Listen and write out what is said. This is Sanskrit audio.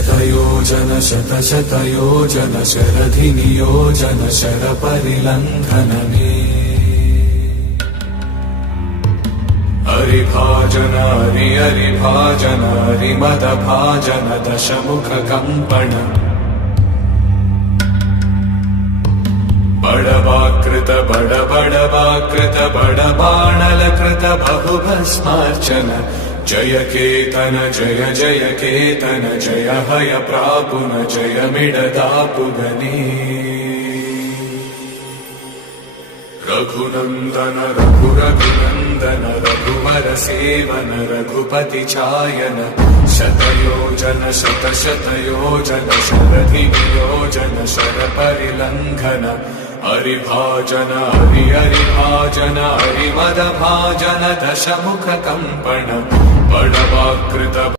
शतयोजन शतशतयोजन शरधिनियोजन शरपरिलङ्घनने हरिभाजन हरिभाजन हरिमदभाजन दशमुखकम्पण बडवाकृत बडबडवाकृत बडबाणलकृत बहुभस्मार्चन जय केतन जय जय केतन जय हय प्रापुन जय मिडदापुगने रघुनन्दन रघुरघुनन्दन रघुवर सेवन रघुपति चायन शतयोजन शतशतयोजन शरधिनियोजन शरपरिलङ्घन हरिभाजन हरिभाजन हरिमदभाजन दशमुखकम्पण बडवाकृत